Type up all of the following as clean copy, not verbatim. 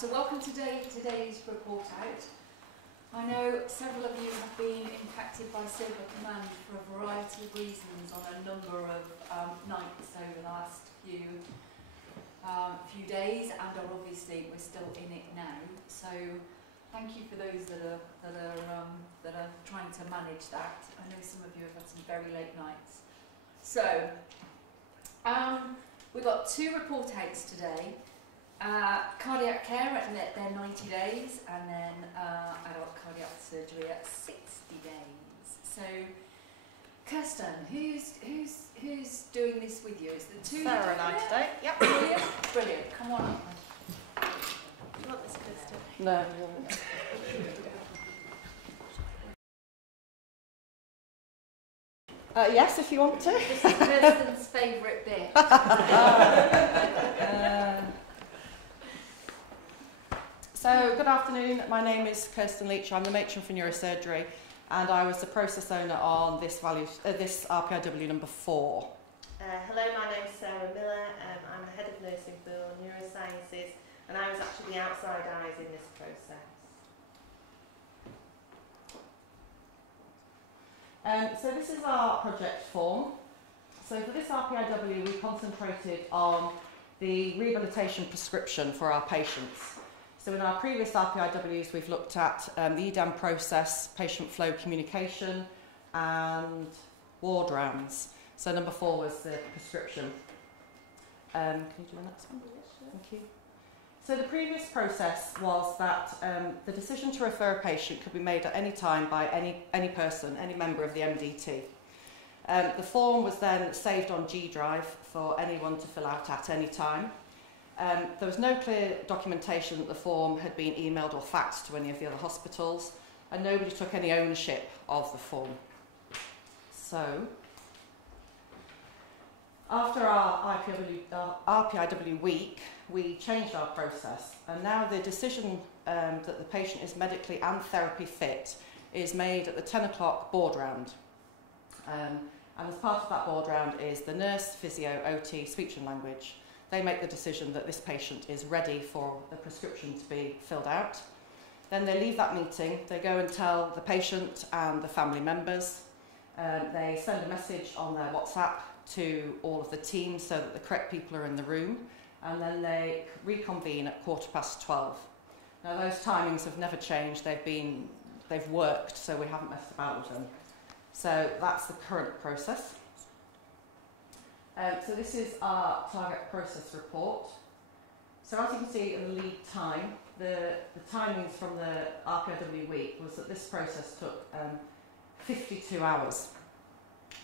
So welcome to today's report out. I know several of you have been impacted by Silver Command for a variety of reasons on a number of nights over the last few days, and obviously we're still in it now. So thank you for those that are trying to manage that. I know some of you have had some very late nights. So we've got two report outs today. Cardiac care at their 90 days, and then adult cardiac surgery at 60 days. So, Kirsten, who's doing this with you? Is the two? Sarah and I today. Yep. Brilliant, brilliant. Come on up. Do you want this, Kirsten? No. Yes, if you want to. This is Kirsten's favourite bit. So, good afternoon. My name is Kirsten Leach. I'm the matron for neurosurgery, and I was the process owner on this RPIW number 4. Hello, my name is Sarah Miller. I'm the head of nursing for neurosciences, and I was actually the outside eyes in this process. So this is our project form. So for this RPIW, we concentrated on the rehabilitation prescription for our patients. So in our previous RPIWs, we've looked at the EDAM process, patient flow communication, and ward rounds. So number 4 was the prescription. Can you do the next one? Thank you. So the previous process was that the decision to refer a patient could be made at any time by any person, any member of the MDT. The form was then saved on G Drive for anyone to fill out at any time. There was no clear documentation that the form had been emailed or faxed to any of the other hospitals, and nobody took any ownership of the form. So, after our RPIW week, we changed our process, and now the decision that the patient is medically and therapy fit is made at the 10 o'clock board round. And as part of that board round is the nurse, physio, OT, speech and language. They make the decision that this patient is ready for the prescription to be filled out. Then they leave that meeting, they go and tell the patient and the family members. They send a message on their WhatsApp to all of the teams so that the correct people are in the room, and then they reconvene at 12:15. Now those timings have never changed, they've worked, so we haven't messed about with them. So that's the current process. So this is our target process report. So as you can see in the lead time, the timings from the RPIW week was that this process took 52 hours.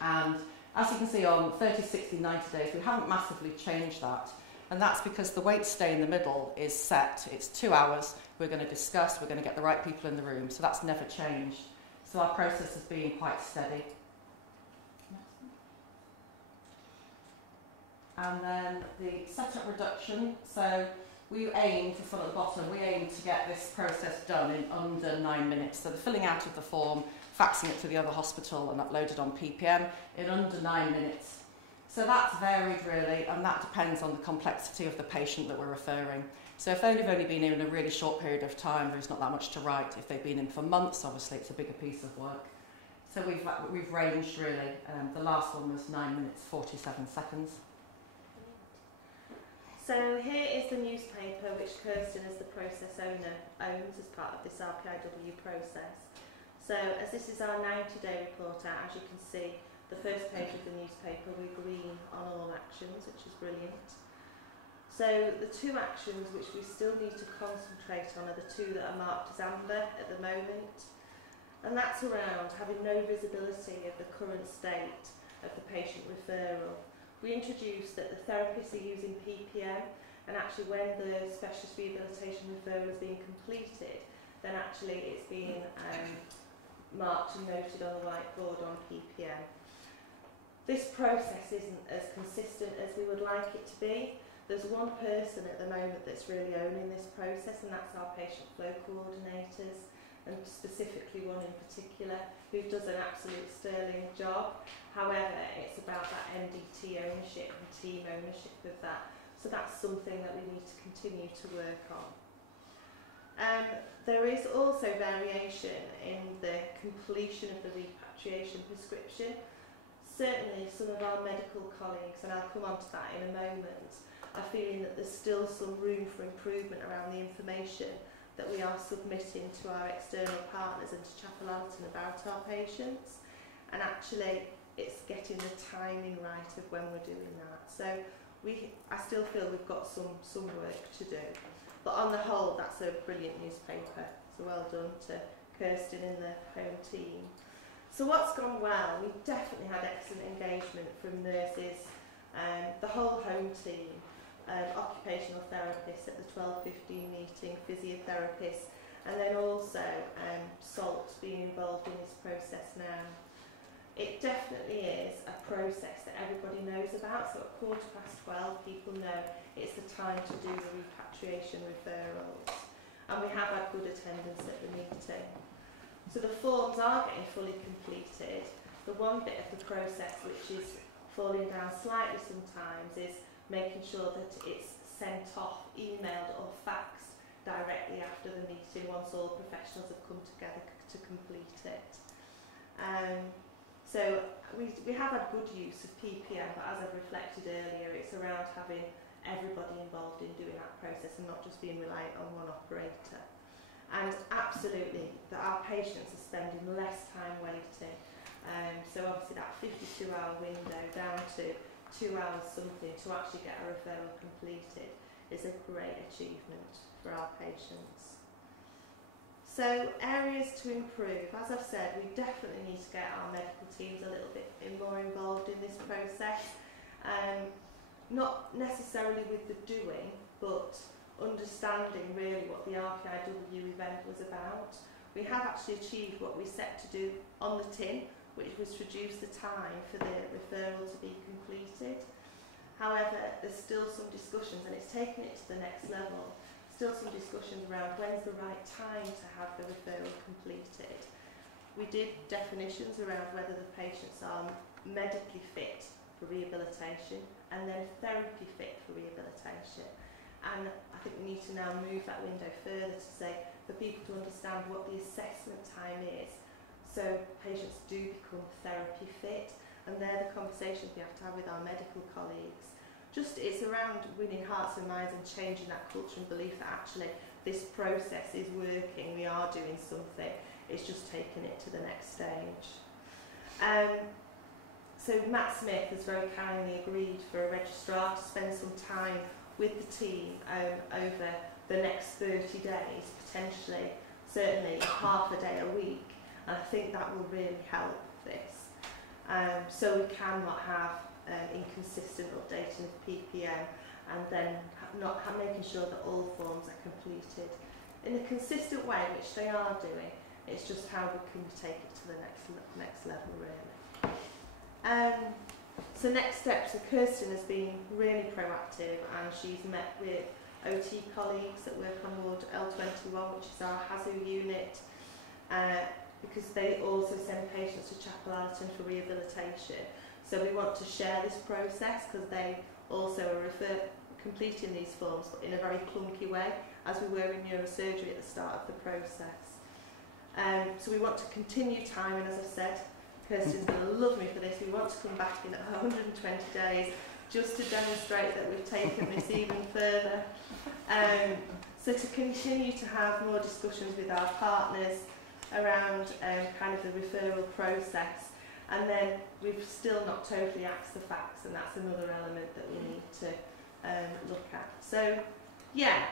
And as you can see on 30, 60, 90 days, we haven't massively changed that. And that's because the wait stay in the middle is set. It's 2 hours. We're going to discuss, we're going to get the right people in the room. So that's never changed. So our process has been quite steady. And then the setup reduction, so we aim to, sort of at the bottom, we aim to get this process done in under 9 minutes. So the filling out of the form, faxing it to the other hospital and uploaded on PPM in under 9 minutes. So that's varied really, and that depends on the complexity of the patient that we're referring. So if they've only been in a really short period of time, there's not that much to write. If they've been in for months, obviously it's a bigger piece of work. So we've ranged really. The last one was 9 minutes, 47 seconds. So here is the newspaper which Kirsten as the process owner owns as part of this RPIW process. So as this is our 90-day report out, as you can see, the first page of the newspaper we're green on all actions, which is brilliant. So the 2 actions which we still need to concentrate on are the 2 that are marked as amber at the moment, and that's around having no visibility of the current state of the patient referral. We introduced that the therapists are using PPM, and actually when the specialist rehabilitation referral is being completed, then actually it's being marked and noted on the whiteboard on PPM. This process isn't as consistent as we would like it to be. There's one person at the moment that's really owning this process, and that's our patient flow coordinators, and specifically one in particular who does an absolute sterling job. However, it's about that MDT ownership and team ownership of that. So that's something that we need to continue to work on. There is also variation in the completion of the repatriation prescription. Certainly some of our medical colleagues, and I'll come on to that in a moment, are feeling that there's still some room for improvement around the information that we are submitting to our external partners and to Chapel Allerton about our patients. And actually it's getting the timing right of when we're doing that. So I still feel we've got some work to do. But on the whole, that's a brilliant newspaper. So well done to Kirsten and the home team. So what's gone well? We've definitely had excellent engagement from nurses, the whole home team, occupational therapists at the 12:15 meeting, physiotherapists, and then also SALT being involved in this process now. It definitely is a process that everybody knows about, so at 12:15 people know it's the time to do the repatriation referrals. And we have had good attendance at the meeting. So the forms are getting fully completed. The one bit of the process which is falling down slightly sometimes is making sure that it's sent off, emailed or faxed directly after the meeting once all professionals have come together to complete it. So we have had good use of PPM, but as I've reflected earlier, it's around having everybody involved in doing that process and not just being reliant on one operator. And absolutely, that our patients are spending less time waiting. So obviously that 52-hour window down to 2 hours something to actually get a referral completed is a great achievement for our patients. So areas to improve, as I've said, we definitely need to get our medical teams a little bit more involved in this process. Not necessarily with the doing, but understanding really what the RPIW event was about. We have actually achieved what we set to do on the tin, which was to reduce the time for the referral to be completed. However, there's still some discussions, and it's taken it to the next level. Still some discussions around when's the right time to have the referral completed. We did definitions around whether the patients are medically fit for rehabilitation and then therapy fit for rehabilitation. And I think we need to now move that window further to say for people to understand what the assessment time is, so patients do become therapy fit, and they're the conversations we have to have with our medical colleagues. Just it's around winning hearts and minds and changing that culture and belief that actually this process is working, we are doing something, it's just taking it to the next stage. So Matt Smith has very kindly agreed for a registrar to spend some time with the team over the next 30 days, potentially, certainly half a day a week, and I think that will really help this. So we cannot have inconsistent updating of PPM and then making sure that all forms are completed in a consistent way, which they are doing. It's just how we can take it to the next level, really. So next steps, so Kirsten has been really proactive, and she's met with OT colleagues that work on Ward L21, which is our HAZU unit, because they also send patients to Chapel Allerton for rehabilitation. So we want to share this process because they also are completing these forms, but in a very clunky way, as we were in neurosurgery at the start of the process. So we want to continue timing, as I've said. Kirsten's going to love me for this. We want to come back in 120 days just to demonstrate that we've taken this even further. So to continue to have more discussions with our partners around kind of the referral process. And then we've still not totally axed the facts, and that's another element that we need to look at. So yeah,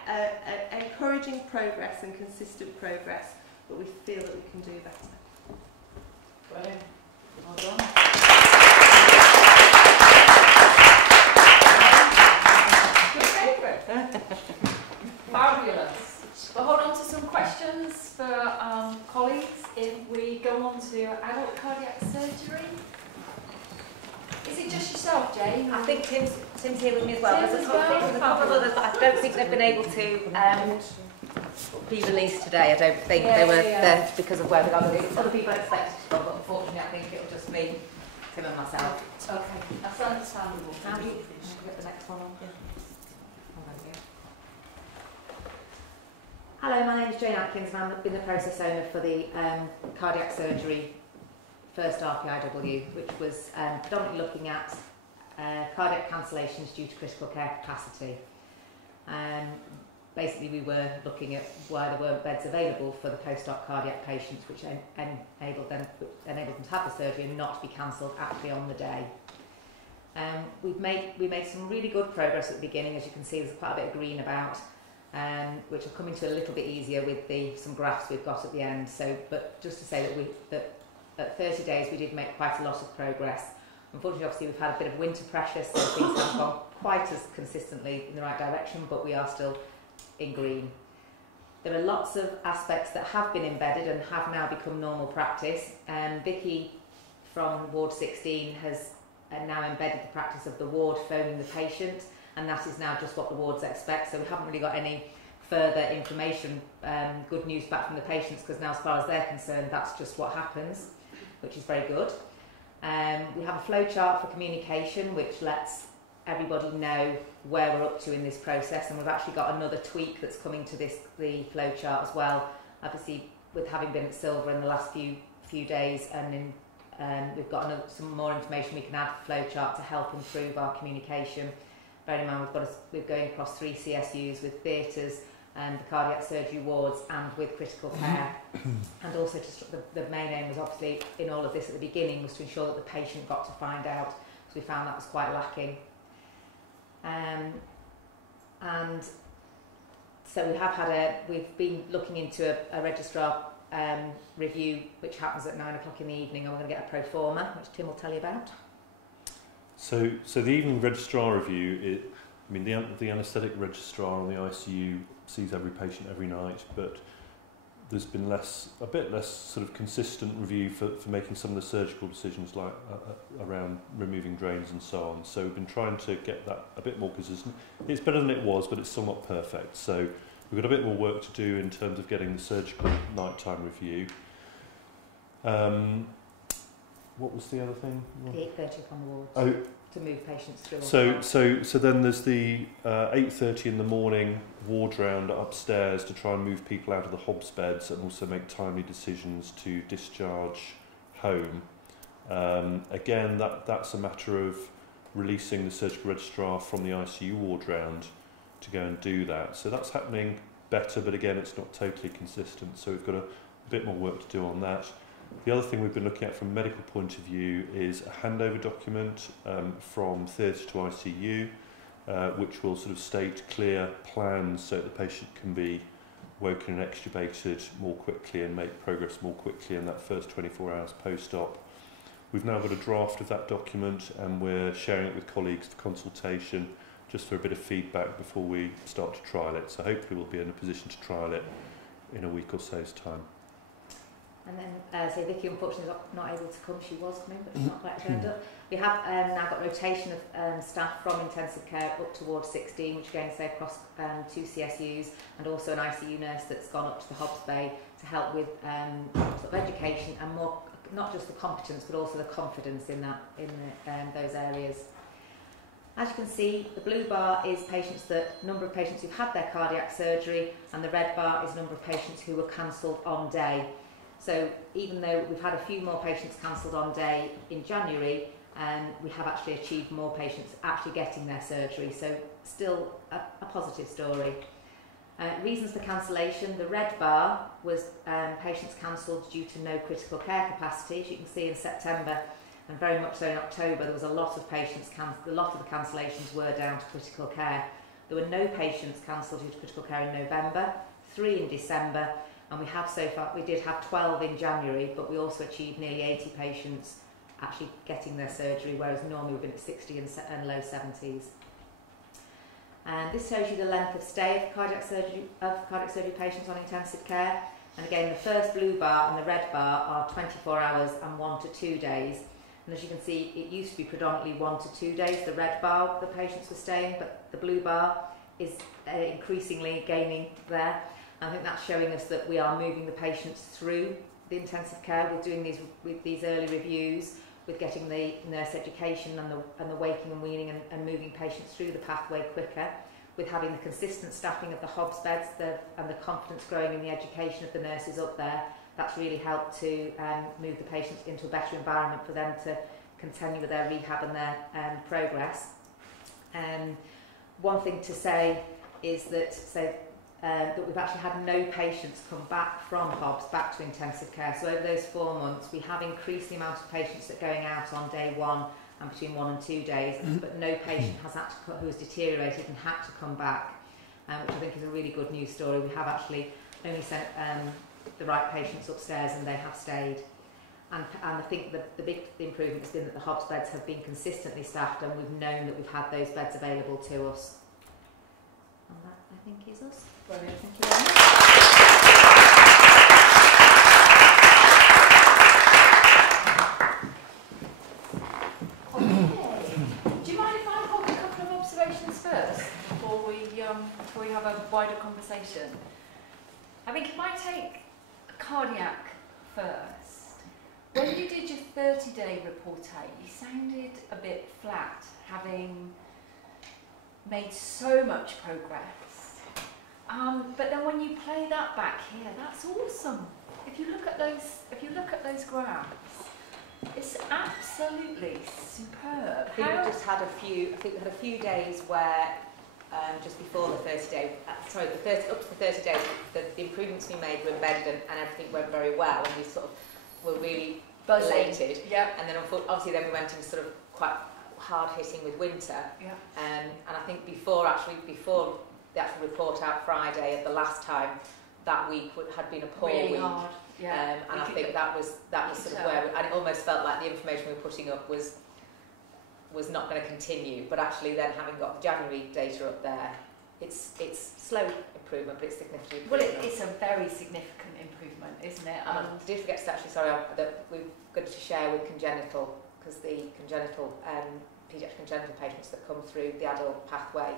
encouraging progress and consistent progress, but we feel that we can do better. Brilliant. Well done. Your favourite. Fabulous. We'll hold on to some questions for colleagues if we go on to adult cardiac surgery. Is it just yourself, Jane? I think Tim's here with me as well. Tim There's as a couple, well? there's a couple of others, but I don't think they've been able to be released today. I don't think they were there because of where they got. Other people expected to go, but unfortunately I think it'll just be Tim and myself. Okay, that's understandable. How do you get the next one on? Yeah. Hello, my name is Jane Atkins and I've been the process owner for the cardiac surgery first RPIW, which was predominantly looking at cardiac cancellations due to critical care capacity. Basically, we were looking at why there weren't beds available for the post-op cardiac patients, which enabled them to have the surgery and not to be cancelled actually on the day. We made some really good progress at the beginning. As you can see, there's quite a bit of green about, which will come into a little bit easier with some graphs we've got at the end. So, but just to say that at 30 days we did make quite a lot of progress. Unfortunately, obviously, we've had a bit of winter pressure, so things haven't gone quite as consistently in the right direction, but we are still in green. There are lots of aspects that have been embedded and have now become normal practice. Vicky from Ward 16 has now embedded the practice of the ward phoning the patient, and that is now just what the wards expect, so we haven't really got any further information, good news back from the patients, because now as far as they're concerned that's just what happens, which is very good. We have a flow chart for communication which lets everybody know where we're up to in this process, and we've actually got another tweak that's coming to the flow chart as well, obviously with having been at Silver in the last few days, and we've got some more information we can add to the flow chart to help improve our communication. Bear in mind we're going across 3 CSUs with theatres and the cardiac surgery wards and with critical care. And also just the main aim was obviously in all of this at the beginning was to ensure that the patient got to find out, because we found that was quite lacking. And so we've been looking into a registrar review which happens at 9 o'clock in the evening, and we're going to get a pro forma which Tim will tell you about. So the evening registrar review, the anaesthetic registrar on the ICU sees every patient every night, but there's been a bit less sort of consistent review for making some of the surgical decisions, like around removing drains and so on. So we've been trying to get that a bit more consistent. It's better than it was, but it's still not perfect. So we've got a bit more work to do in terms of getting the surgical nighttime review. What was the other thing? The 8:30 on the wards. Oh, to move patients through. So then there's the 8:30 in the morning ward round upstairs to try and move people out of the Hobbs beds and also make timely decisions to discharge home. Again, that's a matter of releasing the surgical registrar from the ICU ward round to go and do that. So that's happening better, but again, it's not totally consistent. So we've got a bit more work to do on that. The other thing we've been looking at from a medical point of view is a handover document from theatre to ICU, which will sort of state clear plans so that the patient can be woken and extubated more quickly and make progress more quickly in that first 24 hours post-op. We've now got a draft of that document and we're sharing it with colleagues for consultation, just for a bit of feedback before we start to trial it. So hopefully we'll be in a position to trial it in a week or so's time. And then, so Vicky unfortunately was not able to come. She was coming, but she's not quite turned up. We have now got rotation of staff from intensive care up towards 16, which again say across 2 CSUs, and also an ICU nurse that's gone up to the Hobbs Bay to help with sort of education and more, not just the competence, but also the confidence in those areas. As you can see, the blue bar is number of patients who've had their cardiac surgery, and the red bar is number of patients who were cancelled on day. So even though we've had a few more patients cancelled on day in January, we have actually achieved more patients actually getting their surgery. So still a positive story. Reasons for cancellation: the red bar was patients cancelled due to no critical care capacity. As you can see in September, and very much so in October, there was a lot of patients cancelled. A lot of the cancellations were down to critical care. There were no patients cancelled due to critical care in November, 3 in December, and we have so far, we did have 12 in January, but we also achieved nearly 80 patients actually getting their surgery, whereas normally we've been at 60 and low 70s. And this shows you the length of stay of cardiac surgery patients on intensive care. And again, the first blue bar and the red bar are 24 hours and 1 to 2 days. And as you can see, it used to be predominantly 1 to 2 days, the red bar the patients were staying, but the blue bar is increasingly gaining there. I think that's showing us that we are moving the patients through the intensive care. We're doing these early reviews, with getting the nurse education and the waking and weaning and moving patients through the pathway quicker. with having the consistent staffing of the HOBS beds and the confidence growing in the education of the nurses up there, that's really helped to move the patients into a better environment for them to continue with their rehab and their progress. One thing to say is that that we've actually had no patients come back from HOBS back to intensive care. So over those 4 months, we have increased the amount of patients that are going out on day 1 and between 1 and 2 days, but no patient has had to, who has deteriorated and had to come back, which I think is a really good news story. We have actually only sent the right patients upstairs and they have stayed. And I think the big improvement has been that the HOBS beds have been consistently staffed and we've known that we've had those beds available to us. And that, I think, is us. Brilliant, thank you very much. Okay. Do you mind if I hold a couple of observations first before we have a wider conversation? I think if I take cardiac first, when you did your 30-day report out, you sounded a bit flat, having made so much progress. But then when you play that back here, that's awesome. If you look at those graphs, it's absolutely superb. I think we just had a few days where just before the 30 day, up to the 30 days, the improvements we made were embedded and everything went very well, and we sort of were really elated. Yep. And then obviously then we went into sort of quite hard hitting with winter. Yep. And I think before the actual report out Friday of the last time, that week had been a poor really week. Hard. Yeah. And I think that was sort of where, and it almost felt like the information we were putting up was not going to continue. But actually, then having got the January data up there, it's slow improvement, but it's significant. Well, it's a very significant improvement, isn't it? And I did forget to actually, that we've got to share with congenital, because the congenital paediatric congenital patients that come through the adult pathway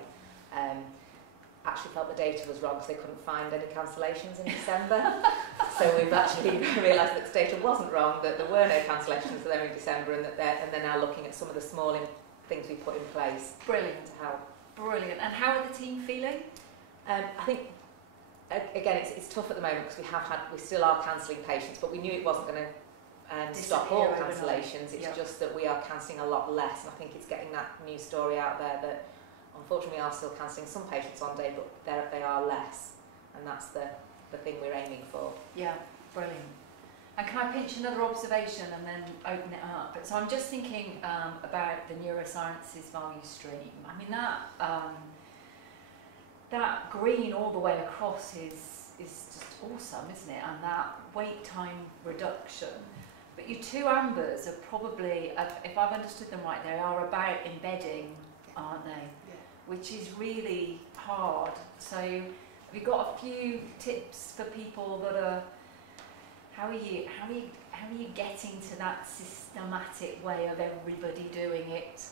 actually felt the data was wrong because they couldn't find any cancellations in December. So we've actually realised that the data wasn't wrong, that there were no cancellations for them in December, and that they're now looking at some of the small things we put in place. Brilliant. To help. Brilliant. And how are the team feeling? I think, again, it's tough at the moment because we still are cancelling patients, but we knew it wasn't going to stop all cancellations. It's just that we are cancelling a lot less, and I think it's getting that news story out there that unfortunately we are still cancelling some patients on day, but they are less, and that's the thing we're aiming for. Yeah, brilliant. And can I pinch another observation and then open it up? So I'm just thinking about the neurosciences value stream. I mean, that green all the way across is just awesome, isn't it? And that wait time reduction. But your two ambers are probably, if I've understood them right, they are about embedding, aren't they? Yeah. Which is really hard. So we've got a few tips for people that are, how are you getting to that systematic way of everybody doing it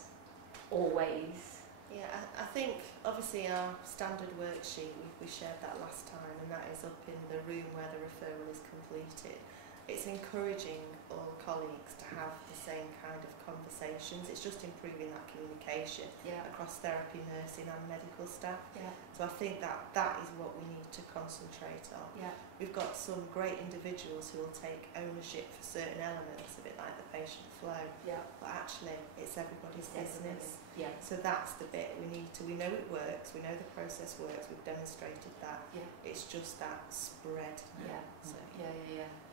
always? Yeah, I think obviously our standard worksheet, we shared that last time, and that is up in the room where the referral is completed. It's encouraging all colleagues to have the same kind of conversations. It's just improving that communication across therapy, nursing and medical staff. Yeah. So I think that is what we need to concentrate on. Yeah. We've got some great individuals who will take ownership for certain elements, a bit like the patient flow. Yeah. But actually, it's everybody's business. Yeah. So that's the bit we need to. We know it works. We know the process works. We've demonstrated that. Yeah. It's just that spread. Yeah. So.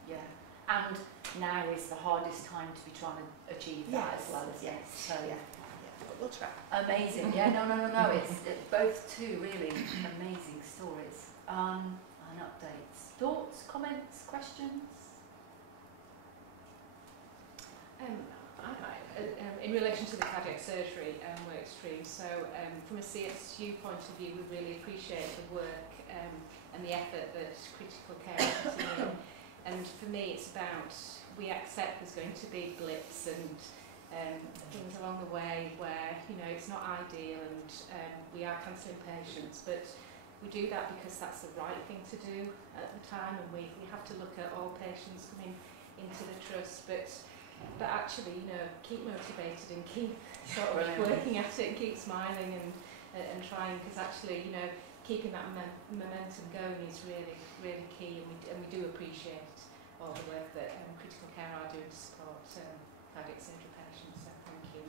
Yeah. And now is the hardest time to be trying to achieve that as well, isn't it? So but we'll try. Amazing. Yeah. No. It's both two really amazing stories. And updates. Thoughts, comments, questions? In relation to the cardiac surgery work stream, so from a CSU point of view, we really appreciate the work and the effort that critical care is putting in. And for me, it's about, we accept there's going to be blips and things along the way where, it's not ideal and we are cancelling patients, but we do that because that's the right thing to do at the time, and we have to look at all patients coming into the trust, but actually, keep motivated and keep sort of working at it and keep smiling, and and trying, because actually, you know, keeping that momentum going is really, really key, and we do appreciate all the work that critical care are doing to support cardiac surgery patients, so thank you.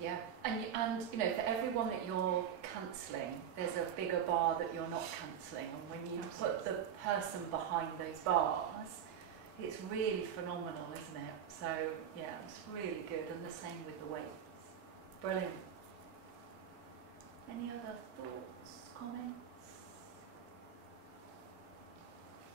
Yeah, and you know, for everyone that you're cancelling, there's a bigger bar that you're not cancelling, and when you put the person behind those bars, it's really phenomenal, isn't it? So yeah, it's really good, and the same with the weights. Brilliant. Any other thoughts, comments?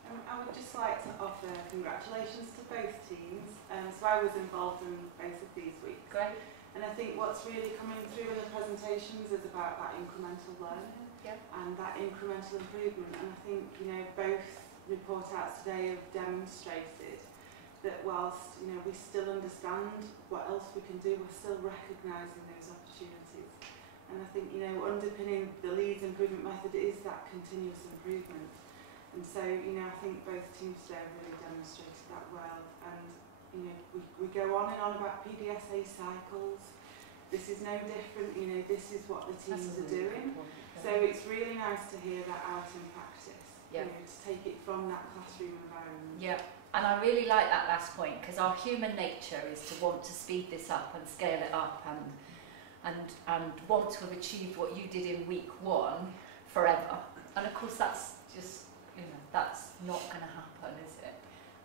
I would just like to offer congratulations to both teams. So I was involved in both of these weeks. Great. And I think what's really coming through in the presentations is about that incremental learning and that incremental improvement. And I think, you know, both report outs today have demonstrated that whilst, you know, we still understand what else we can do, we're still recognising those opportunities. And I think, you know, underpinning the Leeds improvement method is that continuous improvement. And so, you know, I think both teams today have really demonstrated that well. And, you know, we go on and on about PDSA cycles. This is no different, you know, this is what the teams are doing. So it's really nice to hear that out in practice, you know, to take it from that classroom environment. Yeah, and I really like that last point, because our human nature is to want to speed this up and scale it up and want to have achieved what you did in week 1 forever. And of course that's just, you know, that's not going to happen, is it?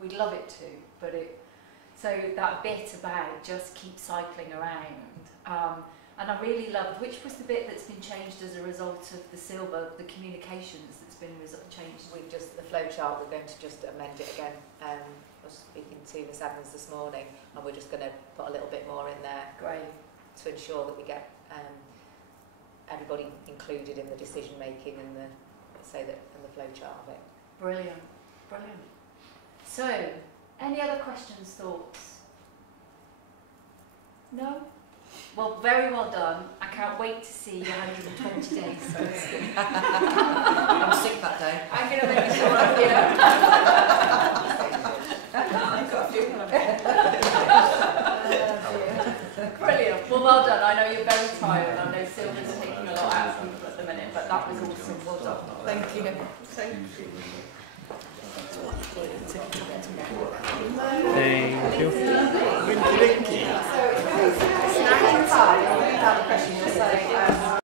We'd love it to, but so that bit about just keep cycling around, and I really loved, which was the bit that's been changed as a result of the silver, the communications that's been changed. We've just, the flow chart, we're going to just amend it again. I was speaking to Miss Evans this morning, and we're just going to put a little bit more in there. Great. To ensure that we get everybody included in the decision making and the flow chart of it. Brilliant, brilliant. So, any other questions, thoughts? No? Well, very well done. I can't wait to see your 120 days. I'm sick that day. I'm going to make sure I'm here. I've got a few Brilliant. Well, well done. I know you're very tired. I know Sylvia's taking a lot out of people at the minute, but that was awesome. Well done. Thank you. Thank you. So it's 9 to 5. I really have a question. You'll say,